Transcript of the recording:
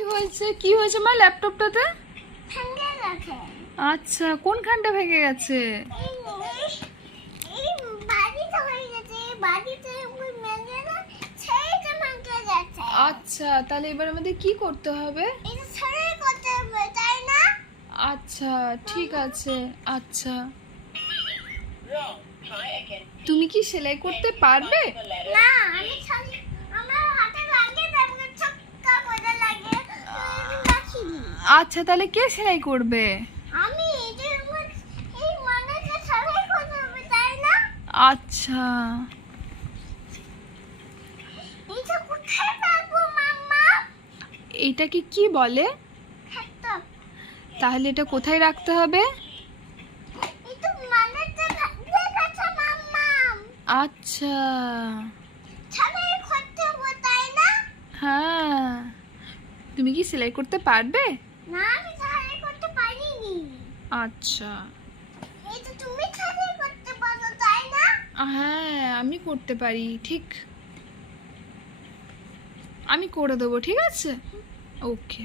কি হয়েছে মা ল্যাপটপটাতে? ভেঙে গেছে। আচ্ছা, কোনখানটা ভেঙে গেছে? এই বাড়িতে হয়ে গেছে, বাড়িতে ভেঙে না সেইটা ভেঙে গেছে। আচ্ছা, তাহলে এবার আমাদের কি করতে হবে? এটা সারাই করতে হবে তাই না? আচ্ছা, ঠিক আছে। আচ্ছা, তুমি কি সেলাই করতে পারবে? না, আমি আমার হাতে লাগে তারপরে ছক্কা করে লাগে রাখিনি। আচ্ছা, তাহলে কে সেলাই করবে? আমি এই মানুষকে সারাই করতে হবে তাই না? আচ্ছা, এটা কোথায় পাবো মাম্মা? এইটাকে কি বলে? একটা তাহলে এটা কোথায় রাখতে হবে? এটা মানুষটা ভেঙে গেছে মাম্মা। আচ্ছা, সারাই করতে হবে তাই না? হ্যাঁ। তুমি কি সেলাই করতে পারবে? না, আমি সারাই করতে পারিনি। আচ্ছা, এটা তুমি সারাই করতে পারো তাই না? হ্যাঁ, আমি করতে পারি। ঠিক, আমি করে দেবো, ঠিক আছে? ওকে।